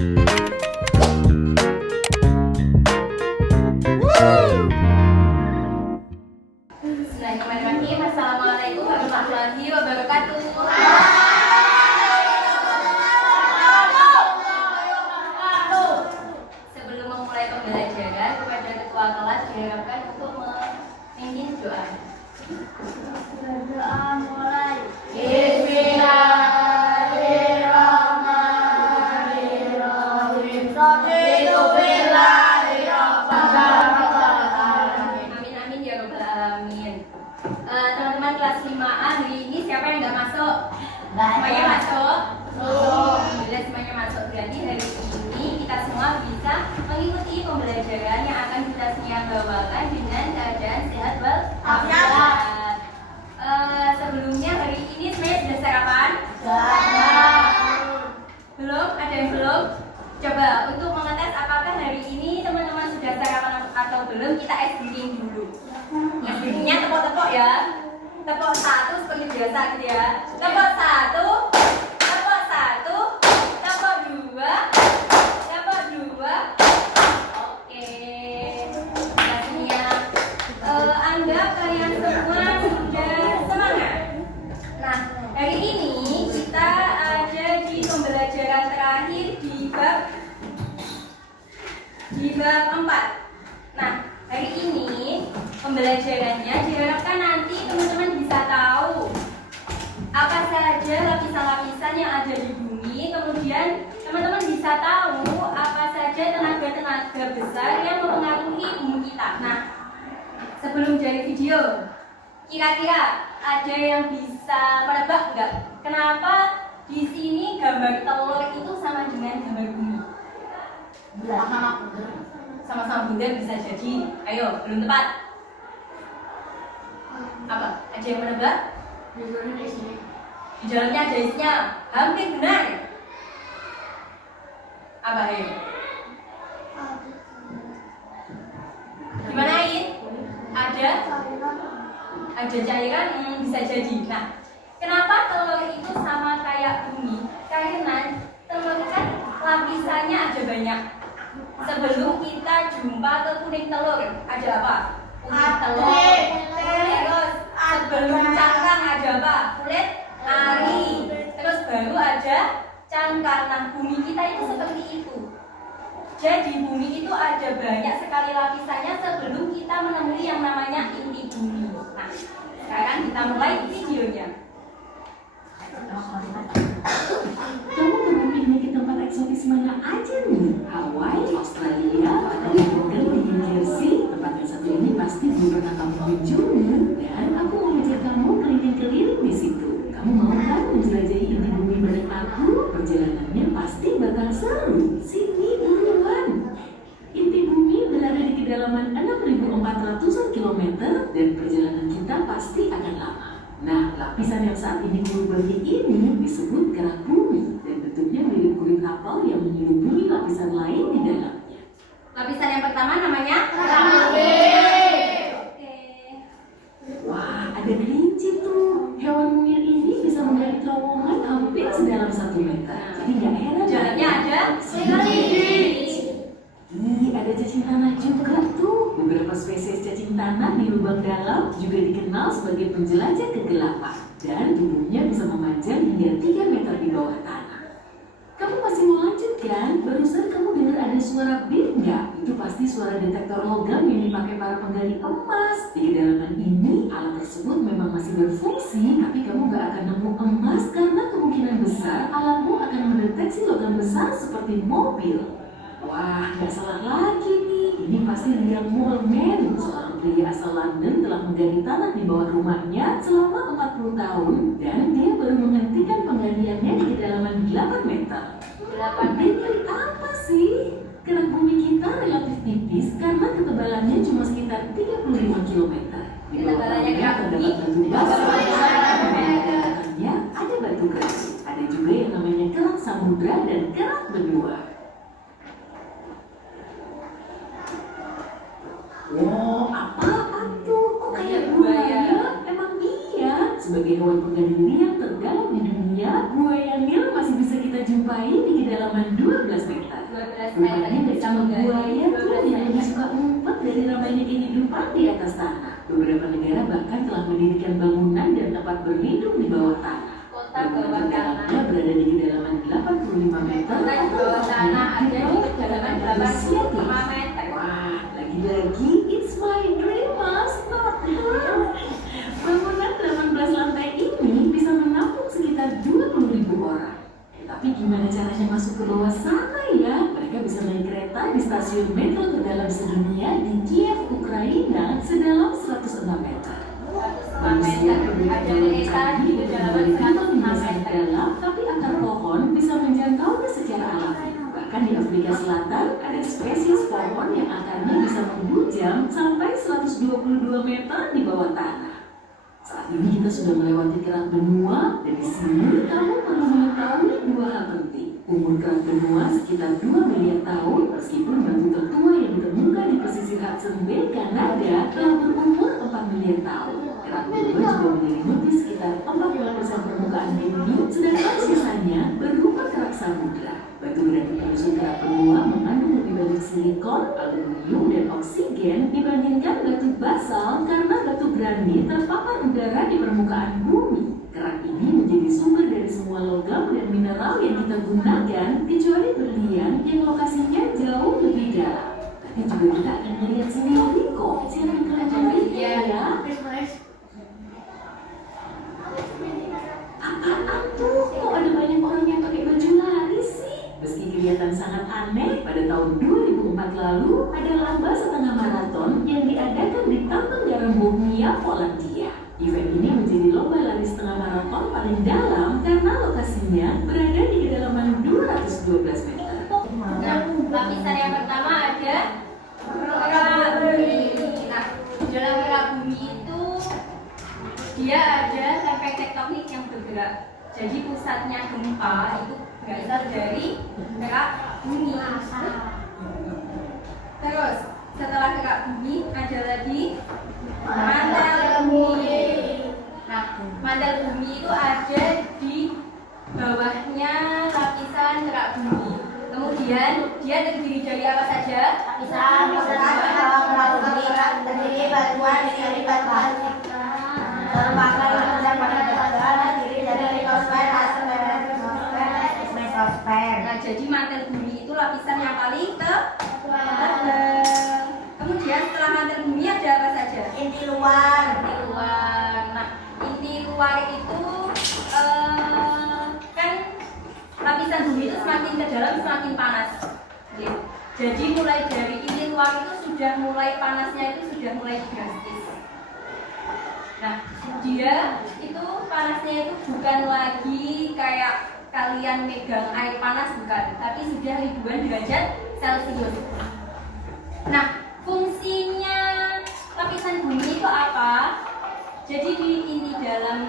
Bismillahirrahmanirrahim. Assalamualaikum warahmatullahi wabarakatuh. Sebelum memulai pembelajaran, kepada ketua kelas diharapkan untuk memimpin doa. Berdoa mulai. Bismillahirrahmanirrahim. Amin ya rabbal alamin. Teman-teman kelas 5A hari ini siapa yang nggak masuk? Semuanya masuk? Alhamdulillah semuanya masuk. Berarti hari ini kita semua bisa mengikuti pembelajaran yang akan kita bawakan dengan keadaan sehat walafiat. Sebelumnya hari ini semuanya sudah sarapan? Belum? Ada yang belum? Coba untuk mengetes apakah hari ini teman-teman sudah sarapan atau belum, kita es breaking dulu. Es breakingnya tepok-tepok ya. Tepok 1 seperti biasa gitu ya. Tepok 1, tepok 1, tepok 2, tepok 2. Oke. Pastinya anggap kalian semua sudah semangat. Nah, hari ini kita ada di pembelajaran terakhir di bab 4. Nah, hari ini pembelajarannya diharapkan nanti teman-teman bisa tahu apa saja lapisan-lapisan yang ada di bumi. Kemudian teman-teman bisa tahu apa saja tenaga-tenaga besar yang mempengaruhi bumi kita. Nah, sebelum dari video, kira-kira ada yang bisa menebak nggak? Kenapa di sini gambar telur itu sama dengan gambar bumi? Sama-sama bundar bisa jadi. Ayo, belum tepat. Apa? Ada yang menebak? Di dalamnya ada isinya. Hampir benar. Apa ayo? Gimana Ain? Ada cairan bisa jadi. Nah, kenapa telur itu sama kayak bumi? Karena telur kan lapisannya ada banyak. Sebelum kita jumpa ke kuning telur, ada apa? Kuning telur. Terus sebelum cangkang ada apa? Kulit ari. Terus baru ada cangkang. Nah, bumi kita itu seperti itu. Jadi bumi itu ada banyak sekali lapisannya sebelum kita menemui yang namanya inti bumi. Nah, sekarang kita mulai videonya. Kamu berpindah ke tempat eksotis mana aja nih? Hawaii, Australia, atau Portugal di New Jersey? Tempat yang satu ini pasti belum pernah kamu kunjungi. Dan aku mau ngajak kamu keliling-keliling di situ. Kamu mau kan menjelajahi inti bumi bareng aku? Perjalanannya pasti bakal seru. Sini buruan. Inti bumi berada di kedalaman 6.400 km dan perjalanan kita pasti akan lama. Nah, lapisan yang saat ini melubangi ini disebut kerak bumi dan bentuknya mirip kulit kapal yang menyelubungi lapisan lain di dalamnya. Lapisan yang pertama namanya kerak bumi. Oke. Wah, ada kelinci tuh. Hewan mungil ini bisa menggali terowongan hampir sedalam 1 meter. Jadi nggak heran. Jalannya ada kelinci. Ada cacing tanah juga tuh. Beberapa spesies cacing tanah di lubang dalam juga dikenal sebagai penjelajah kegelapan dan tubuhnya bisa memanjang hingga 3 meter di bawah tanah. Kamu masih mau lanjut kan? Barusan kamu dengar ada suara bip nggak? Itu pasti suara detektor logam yang dipakai para penggali emas. Di kedalaman ini, alat tersebut memang masih berfungsi, tapi kamu nggak akan nemu emas karena kemungkinan besar alatmu akan mendeteksi logam besar seperti mobil. Wah, nggak salah lagi nih. Ini pasti Liam Mulman, seorang pria asal London telah menggali tanah di bawah rumahnya selama 40 tahun dan dia baru menghentikan penggaliannya di kedalaman 8 meter. 8 meter apa sih? Kerak bumi kita relatif tipis karena ketebalannya cuma sekitar 35 km. Di bawahnya terdapat batu basah, ada batu keras. Ada juga yang namanya kerak samudra dan kerak benua. Wow, apaan tuh? Kok kayak buaya? Emang iya. Sebagai hewan penggali yang terdalam di dunia, buaya Nil masih bisa kita jumpai di kedalaman 12 meter. Rupanya bersama buaya tuh yang lebih suka ngumpet dari ramainya kehidupan di atas tanah. Beberapa negara bahkan telah mendirikan bangunan dan tempat berlindung di bawah tanah. Kota bawah tanah. Berada di kedalaman 85 meter. Kota di bawah tanah ada di kedalaman 85 meter. Wah, lagi-lagi it's my dream, Mas, not her. Bangunan 18 lantai ini bisa menampung sekitar 20.000 orang. Tapi gimana caranya masuk ke bawah sana ya? Mereka bisa naik kereta di stasiun metro terdalam sedunia di Kiev, Ukraina sedalam 106 meter. Manusia Ada kereta di kedalaman 106 meter. dalam, tapi akar pohon bisa menjangkaunya secara alami. Bahkan di Afrika Selatan ada spesies pohon yang akarnya bisa membujam sampai 122 meter di bawah tanah. Saat ini kita sudah melewati kerak benua, dan di sini kamu perlu mengetahui dua hal penting. Umur kerak benua sekitar 2 miliar tahun, meskipun batu tertua yang ditemukan di pesisir Hudson Bay, Kanada telah berumur 4 miliar tahun. Kerak benua juga menyelimuti sekitar 40% permukaan bumi, sedangkan sisanya berupa kerak samudra. Batu granit penyusun kerak benua mengandung lebih banyak silikon, aluminium, dan oksigen dibandingkan batu basal karena batu granit terpapar udara di permukaan bumi. Kerak ini menjadi sumber dari semua logam dan mineral yang kita gunakan, kecuali berlian yang lokasinya jauh lebih dalam. Tapi juga kita akan melihat sendiri kok, siapa kelihatan ya? Apaan tuh? Kok ada banyak orang yang pakai baju lari sih? Meski kelihatan sangat aneh, pada tahun 2004 lalu ada lomba setengah maraton yang diadakan di Tambang Garam Bohnia, Polandia. Event ini menjadi lomba lari setengah maraton paling dalam karena lokasinya berada di kedalaman 212 meter. Nah, lapisan yang pertama ada kerak bumi. Nah, dalam kerak bumi itu dia ada lempeng tektonik yang bergerak. Jadi pusatnya gempa itu berasal dari kerak bumi. Terus setelah kerak bumi ada lagi mantel bumi. Nah, mantel bumi itu ada di bawahnya lapisan kerak bumi. Kemudian dia terdiri dari apa saja? Lapisan kerak bumi terdiri batuan dari batuan terpakai dan pada batuan terdiri dari litosfer, asosfer, mesosfer. Nah, jadi mantel bumi itu lapisan yang paling tebal. Kemudian setelah mantel bumi ada apa saja? Inti luar. Inti luar. Nah, inti luar itu kan lapisan bumi itu semakin ke dalam semakin panas. Jadi mulai dari inti luar itu sudah mulai panasnya itu sudah mulai drastis. Nah, dia itu panasnya itu bukan lagi kayak kalian megang air panas, bukan, tapi sudah ribuan derajat Celcius. Nah, fungsinya lapisan bumi itu apa? Jadi di inti dalam,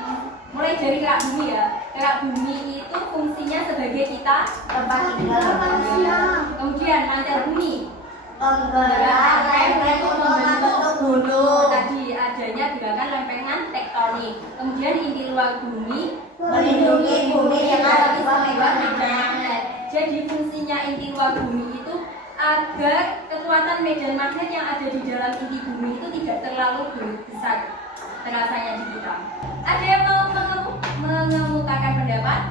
mulai dari kerak bumi ya. Kerak bumi itu fungsinya sebagai kita Tempat tinggal manusia. Kemudian mantel bumi Penggerak lempeng untuk membentuk gunung. tadi adanya gerakan lempengan tektonik. Kemudian inti luar bumi Melindungi bumi yang ada di bawah medan magnet. Jadi fungsinya inti luar bumi itu agar kekuatan medan magnet yang ada di dalam inti bumi itu tidak terlalu besar terasanya di kita. Ada yang mau mengemukakan pendapat?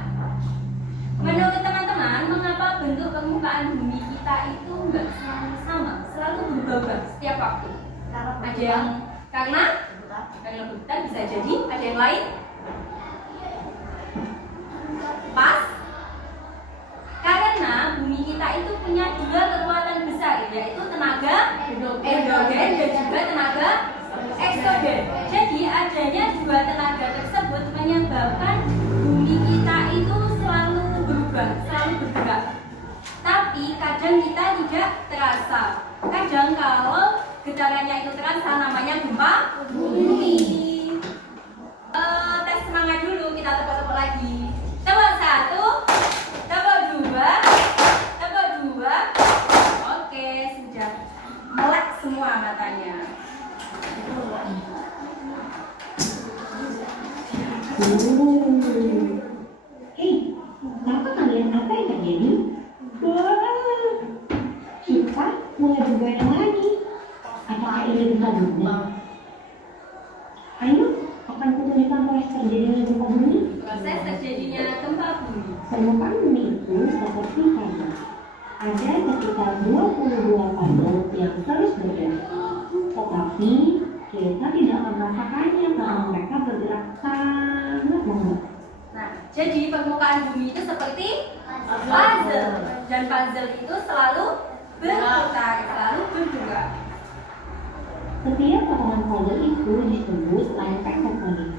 Menurut teman-teman, mengapa bentuk permukaan bumi kita itu nggak selalu sama, selalu berubah-ubah setiap waktu? Ada yang karena bukan, bisa jadi. Ada yang lain? Pas? Karena bumi kita itu punya dua kekuatan besar, yaitu tenaga endogen dan juga tenaga eksogen. Jadi adanya dua tenaga tersebut menyebabkan bumi kita itu selalu berubah, selalu bergerak. Tapi kadang kita tidak terasa. Kadang kalau getarannya itu terasa, namanya gempa bumi. Tes semangat dulu, kita tepuk-tepuk lagi. Tepuk 1, tepuk 2, tepuk 2. Oke, sudah melek semua matanya. Hei, kenapa kalian apa yang terjadi? mulai bergoyang lagi. Apakah ini gempa bumi? Ayo, akan kutunjukkan proses terjadinya gempa bumi. Proses terjadinya gempa bumi. Permukaan bumi itu seperti kabel. Ada sekitar 22 kabel yang terus bergerak. Tetapi kita tidak akan merasakannya karena mereka bergerak sangat lambat. Nah, jadi permukaan bumi itu seperti puzzle, dan puzzle itu selalu berputar, selalu bergerak. Setiap potongan puzzle itu disebut lempeng tektonik.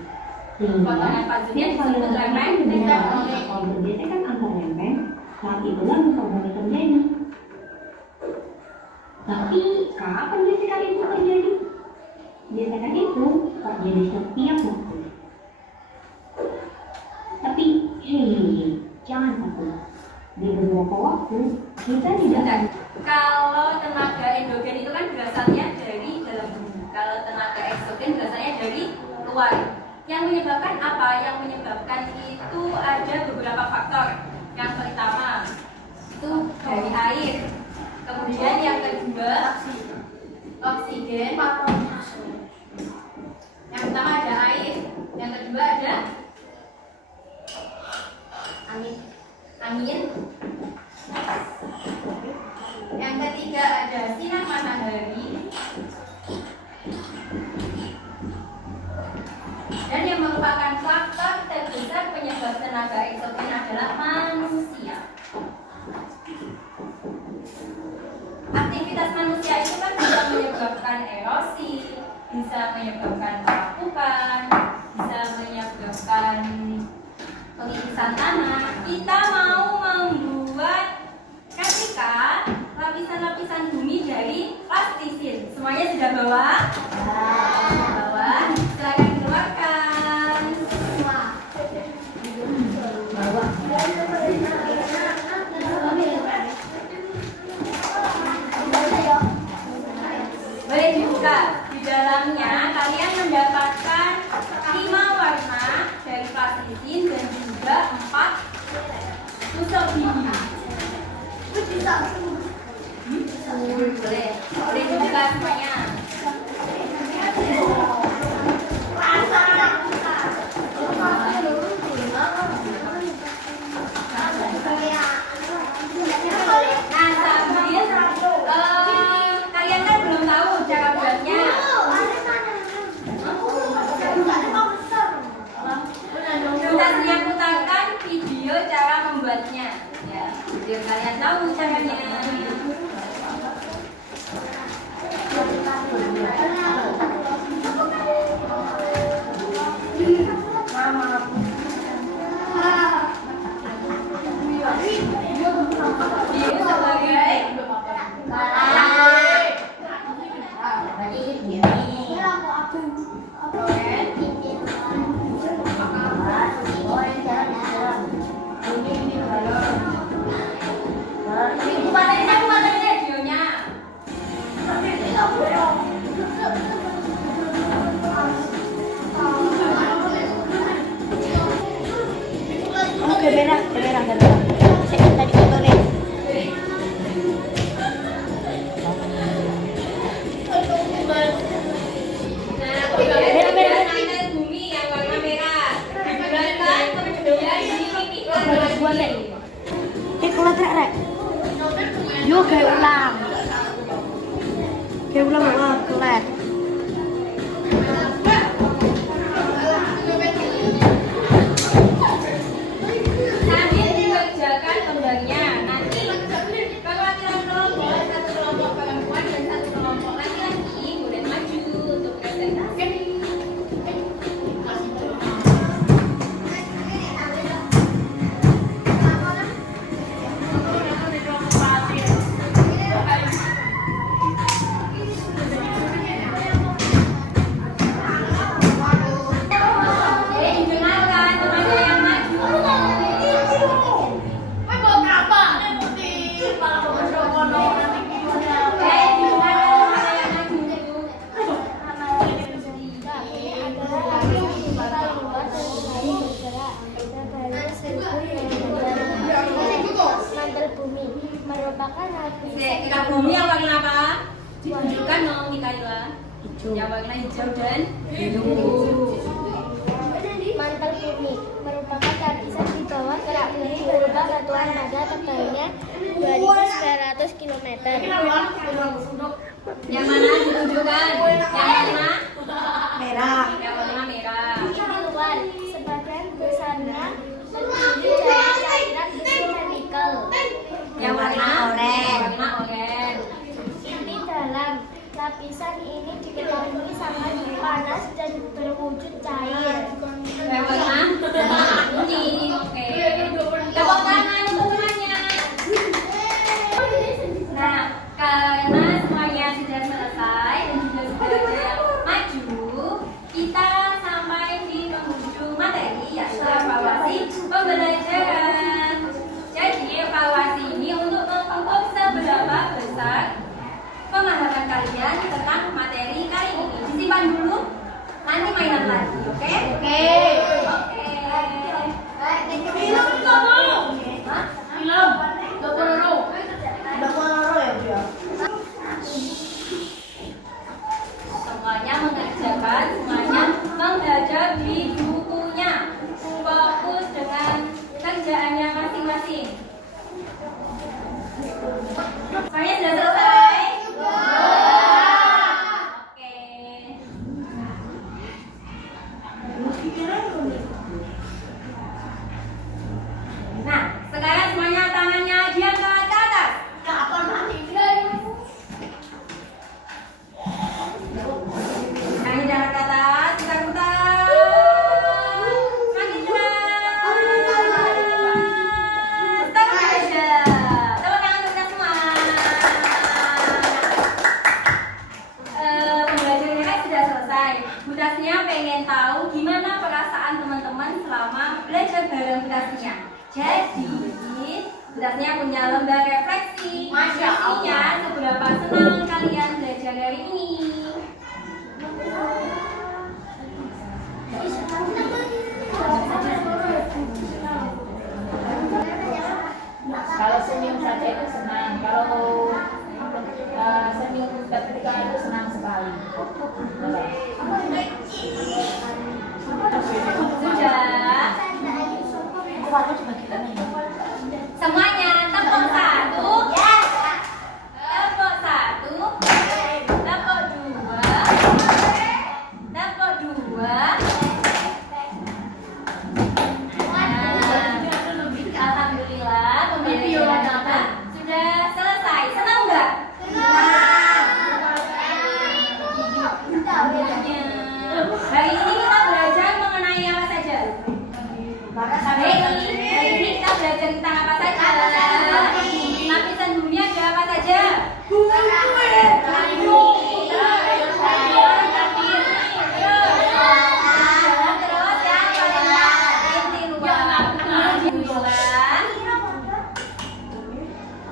Sehingga Potongan puzzle-nya setiap kali disebut lempeng lempeng bergerak tektonik. atau bergesekan antar lempeng, saat itulah gempa bumi terjadi. Tapi kapan gesekan itu terjadi? Gesekan itu terjadi setiap waktu. Tapi hei, jangan takut. Di beberapa waktu kita tidak Bentar. Kalau tenaga endogen itu kan berasalnya dari dalam bumi. Kalau tenaga eksogen berasalnya dari luar. Yang menyebabkan apa? Yang menyebabkan itu ada beberapa faktor. Yang pertama itu dari air. Kemudian yang kedua oksigen. Yang pertama ada air. Yang kedua ada angin. Yang ketiga ada sinar matahari. Dan yang merupakan faktor terbesar penyebab tenaga eksogen adalah manusia. Aktivitas manusia itu kan bisa menyebabkan erosi, bisa menyebabkan perapukan, bisa menyebabkan pengikisan tanah. Kita mau membuat ketika lapisan-lapisan bumi dari plastisin. Semuanya sudah bawa? Bawa. Silakan dikeluarkan. Boleh dibuka. Di dalamnya kalian mendapatkan 5 warna dari plastisin dan juga 4 tusuk gigi. Boleh dibuka semuanya. Nah, sambil kalian kan belum tahu cara buatnya. Kita siap putarkan video cara membuatnya. Ya, biar kalian tahu caranya. Biru sebagai buatan videonya. Oke, berak. Saya tadi foto deh. Mainan bumi yang warna merah digunakan kemudian dipipihkan lagi. Kalau tak rek. Yo kayak ulang. Kelet. Sambil dikerjakan kembangnya. Nanti perwakilan kelompok, satu kelompok perempuan dan satu kelompok laki-laki boleh maju untuk presentasi. Kira bumi yang warna apa? Tunjukkan dong Mikaela. Yang warna hijau dan biru. Mantel bumi merupakan lapisan di bawah gerak bumi berupa batuan pada tebalnya 2.900 km. Yang mana ditunjukkan? Yang warna Merah. yang warna merah. Di luar, sebagian besarnya terdiri dari cairan itu nikel. Yang warna oranye. yang warna oranye. Di dalam lapisan ini diketahui sangat panas dan berwujud cair. Yang warna kuning. Oke. Tepuk tangan untuk semuanya. Nah, karena semuanya sudah selesai dan juga sudah ada yang maju, kita sampai di penghujung materi yaitu evaluasi pembelajaran. Jadi evaluasi ini untuk mengukur seberapa besar pemahaman kalian tentang materi kali ini. Disimpan dulu, nanti mainan lagi, oke? Oke. Film kamu? Hah? Film? Dokororo. Dokororo ya, Bu? Semuanya mengerjakan, semuanya membaca di bukunya. Fokus dengan kerjaannya masing-masing. Semuanya sudah selesai? Oke. Nah, sekarang semuanya tangannya diangkat ke atas. Tangannya diangkat ke atas, putar-putar. Makin keras. Stop aja. Tepuk tangan untuk kita semua. Pembelajarannya kan sudah selesai. Bu Tasnia pengen tahu gimana perasaan teman-teman selama belajar bareng Bu Tasnia. Jadi, Bu Tasnia punya lembar refleksi. Masya Allah. Refleksinya seberapa senang kalian belajar hari ini. Kalau senyum saja itu senang, kalau senyum ketika itu senang sekali. Sudah. Semuanya tepuk satu. Tepuk satu. Tepuk dua. Tepuk dua. Alhamdulillah pembelajaran kita sudah selesai. Senang nggak? Hari ini kita belajar mengenai apa saja? Hari ini kita belajar tentang apa saja? Lapisan bumi ada apa saja?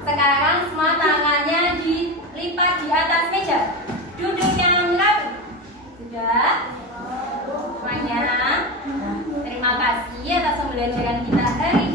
Sekarang semua tangannya dilipat di atas meja. Duduk yang rapi. Sudah? Semuanya. Terima kasih atas pembelajaran kita hari